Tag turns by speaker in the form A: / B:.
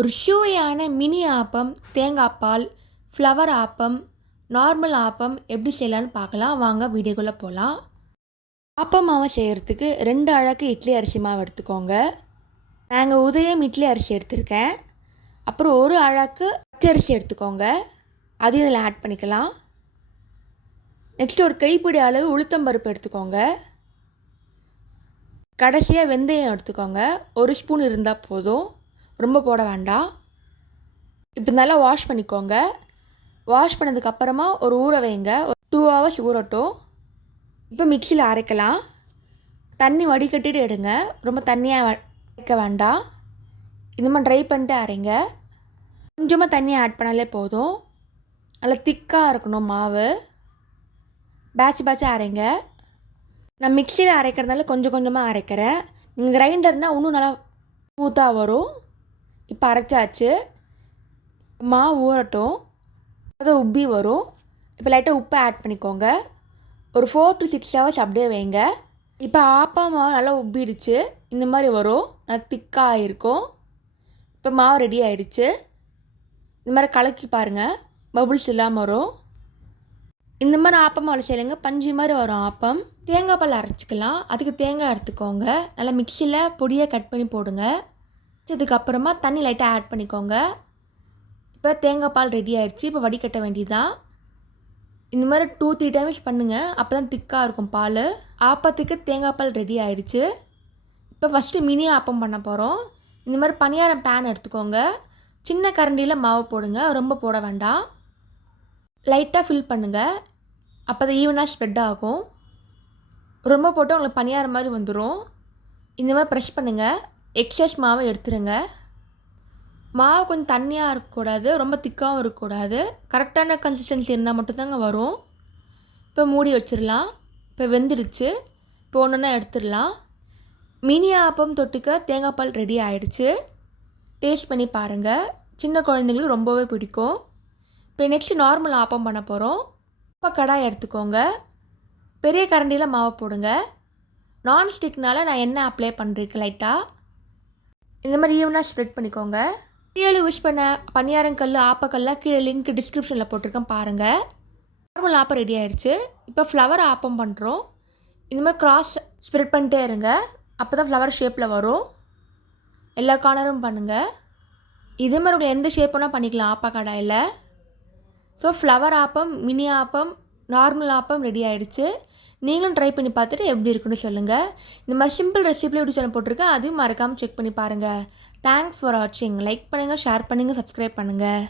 A: ஒரு சுவையான மினி ஆப்பம் தேங்காய் பால் ஃப்ளவர் ஆப்பம் நார்மல் ஆப்பம் எப்படி செய்யலான்னு பார்க்கலாம். வாங்க வீடியோக்குள்ளே போகலாம் ஆப்பம் மாவை செய்கிறதுக்கு ரெண்டு அழகு இட்லி அரிசி மாவு எடுத்துக்கோங்க. நாங்கள் உதயம் இட்லி அரிசி எடுத்திருக்கேன். அப்புறம் ஒரு அழகு பச்சரிசி எடுத்துக்கோங்க. அதையும் இதில் ஆட் பண்ணிக்கலாம். நெக்ஸ்ட் ஒரு கைப்பிடி அளவு உளுத்தம்பருப்பு எடுத்துக்கோங்க. கடைசியாக வெந்தயம் எடுத்துக்கோங்க. ஒரு ஸ்பூன் இருந்தால் போதும். ரொம்ப போட வேண்டாம். இப்போ நல்லா வாஷ் பண்ணிக்கோங்க. வாஷ் பண்ணதுக்கப்புறமா ஒரு ஊற வைங்க. ஒரு டூ ஹவர்ஸ் ஊறட்டும். இப்போ மிக்சியில் அரைக்கலாம். தண்ணி வடிகட்டிட்டு எடுங்க. ரொம்ப தண்ணியாக அரைக்க வேண்டாம். இந்த மாதிரி ட்ரை பண்ணிட்டு அரைங்க. கொஞ்சமாக தண்ணி ஆட் பண்ணாலே போதும். நல்லா திக்காக இருக்கணும் மாவு. பேட்ச் பேட்சாக அரைங்க. நான் மிக்சியில் அரைக்கிறதுனால கொஞ்சம் கொஞ்சமாக அரைக்கிறேன். நீங்கள் கிரைண்டர்னால் இன்னும் நல்லா ஸ்மூத்தாக வரும். இப்போ அரைச்சாச்சு. மாவு ஊறட்டும். அது உப்பி வரும். இப்போ லைட்டாக உப்பை ஆட் பண்ணிக்கோங்க. ஒரு ஃபோர் டு சிக்ஸ் ஹவர்ஸ் அப்படியே வைங்க. இப்போ ஆப்பா மாவு நல்லா உப்பிடுச்சு. இந்த மாதிரி வரும். நல்லா திக்காக இருக்கும். இப்போ மாவு ரெடி ஆகிடுச்சு இந்த மாதிரி கலக்கி பாருங்கள் பபுள்ஸ் இல்லாமல் வரும். இந்த மாதிரி ஆப்பம் மாவு செய்யலைங்க பஞ்சு மாதிரி வரும் ஆப்பம். தேங்காய் பால் அரைச்சிக்கலாம். அதுக்கு தேங்காய் எடுத்துக்கோங்க. நல்லா மிக்சியில் பொடியாக கட் பண்ணி போடுங்க. வச்சதுக்கப்புறமா தண்ணி லைட்டாக ஆட் பண்ணிக்கோங்க. இப்போ தேங்காய் பால் ரெடி ஆயிடுச்சு. இப்போ வடிகட்ட வேண்டியதுதான். இந்த மாதிரி டூ த்ரீ டைம்ஸ் பண்ணுங்கள் அப்போ தான் திக்காக இருக்கும் பால். ஆப்பத்துக்கு தேங்காய் பால் ரெடி ஆயிடுச்சு. இப்போ ஃபஸ்ட்டு மினி ஆப்பம் பண்ண போகிறோம் இந்த மாதிரி பணியாரம் பேன் எடுத்துக்கோங்க. சின்ன கரண்டியில் மாவு போடுங்க. ரொம்ப போட வேண்டாம். லைட்டாக ஃபில் பண்ணுங்கள் அப்போ தான் ஈவனாக ஸ்ப்ரெட் ஆகும். ரொம்ப போட்டு உங்களுக்கு பணியார மாதிரி வந்துடும் இந்த மாதிரி ப்ரெஷ் பண்ணுங்கள் எக்ஸஸ் மாவை எடுத்துருங்க. மாவு கொஞ்சம் தண்ணியாக இருக்கக்கூடாது ரொம்ப திக்காகவும் இருக்கக்கூடாது. கரெக்டான கன்சிஸ்டன்சி இருந்தால் மட்டும்தாங்க வரும். இப்போ மூடி வச்சிடலாம் இப்போ வெந்துடுச்சு. இப்போ ஒன்றுனா எடுத்துடலாம் மினி ஆப்பம் தொட்டுக்க தேங்காய் பால் ரெடி ஆகிடுச்சு டேஸ்ட் பண்ணி பாருங்கள் சின்ன குழந்தைங்களுக்கு ரொம்பவே பிடிக்கும். இப்போ நெக்ஸ்ட்டு நார்மல் ஆப்பம் பண்ண போகிறோம் இப்போ கடாய் எடுத்துக்கோங்க. பெரிய கரண்டியில் மாவு போடுங்க. நான்ஸ்டிக்னால நான் எண்ணெய் அப்ளை பண்ணுறேன் லைட்டாக இந்த மாதிரி ஈவனாக ஸ்ப்ரெட் பண்ணிக்கோங்க. வீடியோவில் யூஸ் பண்ண பணியாரங்கல் ஆப்பக்கல்லாம் கீழே லிங்க் டிஸ்கிரிப்ஷனில் போட்டிருக்கேன் பாருங்கள் நார்மல் ஆப்பம் ரெடி ஆகிடுச்சு இப்போ ஃப்ளவர் ஆப்பம் பண்ணுறோம் இந்த மாதிரி க்ராஸ் ஸ்ப்ரெட் பண்ணிட்டே இருங்க. அப்போ தான் ஃப்ளவர் ஷேப்பில் வரும். எல்லா கார்னரும் பண்ணுங்கள் இதே மாதிரி உங்களுக்கு எந்த ஷேப்புனா பண்ணிக்கலாம் ஆப்பா கடாயில். So flower appam mini appam normal appam ready ஆகிடுச்சு நீங்களும் ட்ரை பண்ணி பார்த்துட்டு எப்படி இருக்குன்னு சொல்லுங்கள் இந்த மாதிரி சிம்பிள் ரெசிபியில் எப்படி சேனல் போட்டிருக்கேன். அதையும் மறக்காமல் செக் பண்ணி பாருங்கள் தேங்க்ஸ் ஃபார் வாட்சிங் லைக் பண்ணுங்கள் ஷேர் பண்ணுங்கள் சப்ஸ்கிரைப் பண்ணுங்கள்